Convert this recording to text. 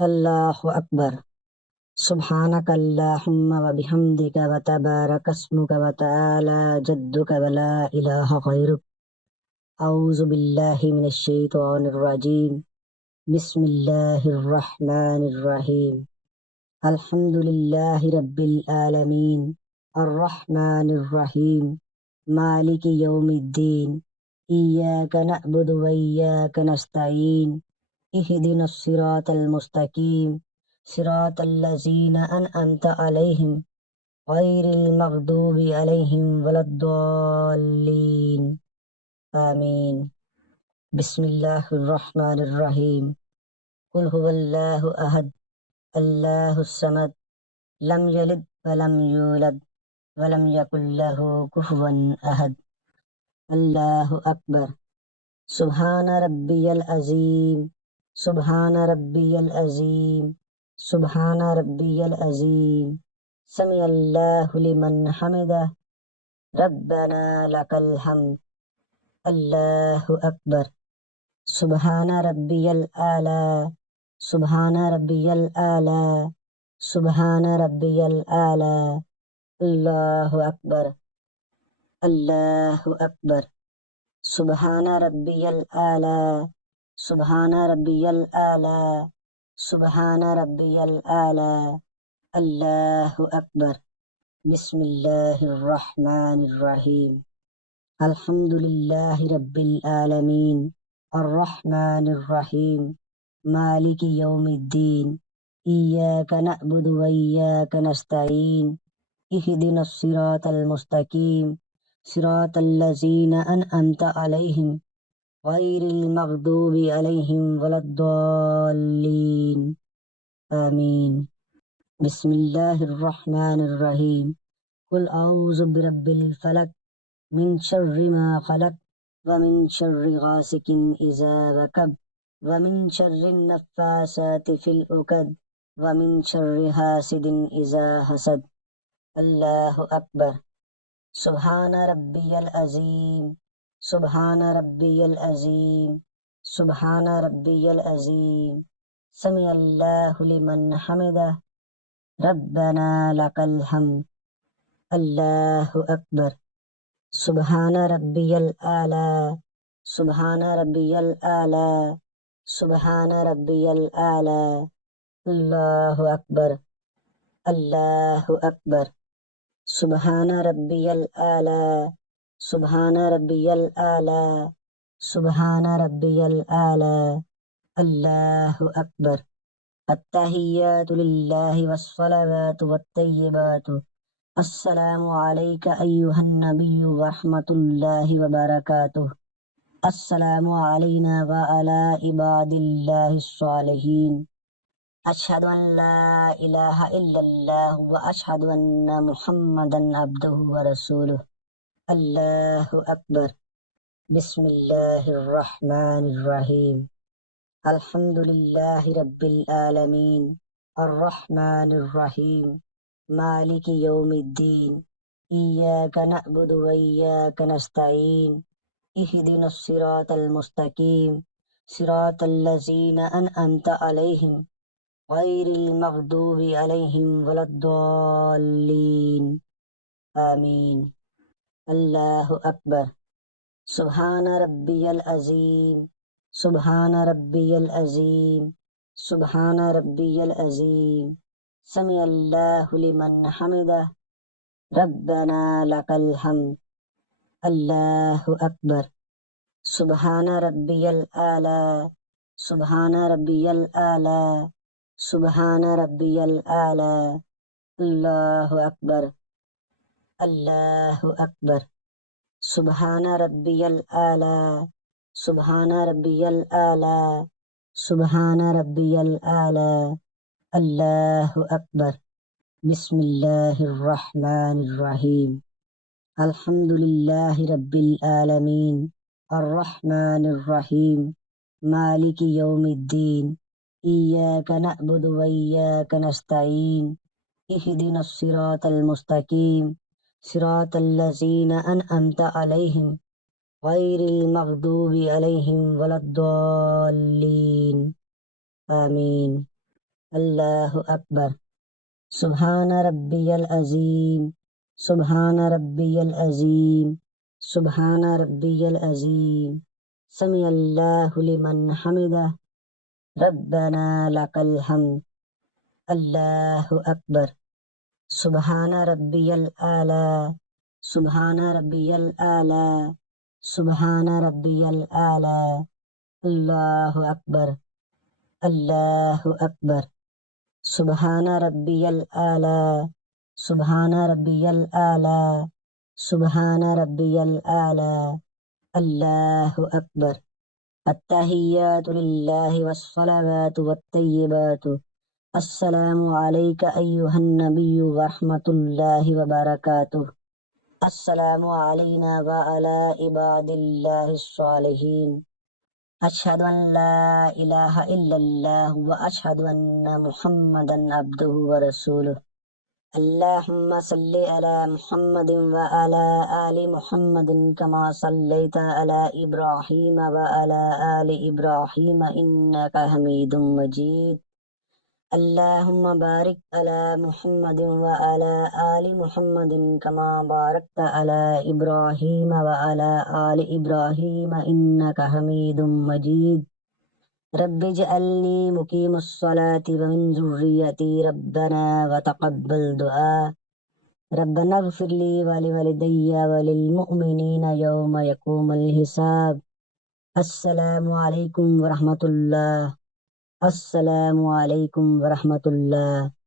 اللہ اکبر۔ سبحانک اللہم و بحمدک و تبارک اسمک و تعالی جدک و لا الہ غیرک۔ اعوذ باللہ من الشیطان الرجیم۔ بسم اللہ الرحمن الرحیم۔ الحمد للہ رب العالمین الرحمن الرحیم مالک یوم الدین ایاک نعبد و ایاک نستعین اہدنا الصراط المستقیم صراط الذین انعمت علیہم غیر المغضوب علیہم ولا الضالین آمین۔ بسم اللہ الرحمن الرحیم۔ قل هو اللہ احد اللہ الصمد لم یلد ولم یولد ولم یکن لہ کفوا احد۔ اللہ اکبر۔ سبحان ربی العظیم، سبحان ربی العظیم، سبحان ربی العظیم۔ سمع اللہ لمن حمدہ، ربنا لک الحمد۔ اللہ اکبر۔ سبحان ربی العلی، سبحان ربی العلی، سبحان ربی العلی۔ اللہ اکبر، اللہ اکبر۔ سبحان ربی العلی، سبحان ربی العلی، سبحان ربی العلی۔ اللہ اکبر۔ بسم اللہ الرحمن الرحیم۔ الحمد للہ رب العالمین الرحمن الرحیم مالک یوم الدین ایاک نعبد و ایاک نستعین اہدنا الصراط المستقیم صراط الذین انعمت علیہم غیر المغضوب علیہم ولا الضالین آمین۔ بسم اللہ الرحمن الرحیم۔ قل اعوذ برب الفلق من شر ما خلق ومن شر غاسق اذا وقب ومن شر النفاثات في العقد ومن شر حاسد اذا حسد۔ اللہ اکبر۔ سبحان ربی العظیم، سبحان ربی العظیم، سبحان ربی العظیم۔ سمع اللہ لمن حمدہ، ربنا لک الحمد۔ اللہ اکبر۔ سبحان ربی العلی، سبحان ربی العلی، سبحان ربی العلی۔ اللہ اکبر، اللہ اکبر۔ سبحان ربی العلی، سبحان ربی العلی، سبحان ربی العلی۔ اللہ اکبر۔ التحیات للہ والصلوات والطیبات۔ السلام علیک ایہا النبی ورحمۃ اللہ وبرکاتہ۔ السلام علینا وعلی عباد اللہ الصالحین۔ اشہد ان لا الہ الا اللہ واشہد ان محمدا عبدہ ورسولہ۔ اللہ اکبر۔ بسم اللہ الرحمن الرحیم۔ الحمد للہ رب العالمین الرحمن الرحیم مالک یوم الدین ایاک نعبد و ایاک نستعین اہدنا الصراط المستقیم صراط الذین انعمت علیہم غیر المغضوب علیہم ولا الضالین آمین۔ اللہ اکبر۔ سبحان ربی العظیم، سبحان ربی العظیم، سبحان ربی العظیم۔ سمع اللہ لمن حمدہ، ربنا لک الحمد۔ اللہ اکبر۔ سبحان ربی العلی، سبحان ربی العلی، سبحان ربی العلی۔ اللہ اکبر، اللہ اکبر۔ سبحان ربی العلی، سبحان ربی العلی، سبحان ربی العلی۔ اللہ اکبر۔ بسم اللہ الرحمن الرحیم۔ الحمد للہ رب العالمین الرحمن الرحیم مالک یوم الدین ایاک نعبد و ایاک نستعین اہدنا الصراط المستقیم صراط الذین انعمت علیہم غیر المغضوب علیہم ولا الضالین آمین۔ اللہ اکبر۔ سبحان ربی العظیم، سبحان ربی العظیم، سبحان ربی العظیم، سمع اللہ لمن حمدہ، ربنا لک الحمد۔ اللہ اکبر۔ سبحان ربی العلی، سبحان ربی العلی، سبحان ربی العلی۔ اللہ اکبر، اللہ اکبر۔ سبحان ربی العلی، سبحان ربی العلی، سبحان ربی العلی۔ اللہ اکبر۔ التحیات للہ والصلوات والطیبات، السلام علیک ایہا النبی ورحمۃ اللہ وبرکاتہ۔ السلام علینا وعلی عباد اللہ الصالحین۔ اشہد ان لا الہ الا اللہ واشہد ان محمدا عبدہ ورسولہ۔ اللہم صلی علی محمد وعلی آل محمد کما صلیت علی ابراہیم وعلی آل ابراہیم انکا حمید مجید۔ اللہم بارک علی محمد وعلی آل محمد کما بارکت علی ابراہیم وعلی آل ابراہیم انکا حمید مجید۔ رب اجعلنی مقیم الصلاة ومن ذریتی ربنا وتقبل دعاء۔ ربنا اغفر لی ولوالدی وللمؤمنین یوم یقوم الحساب۔ السلام علیکم ورحمۃ اللہ، السلام علیکم ورحمۃ اللہ۔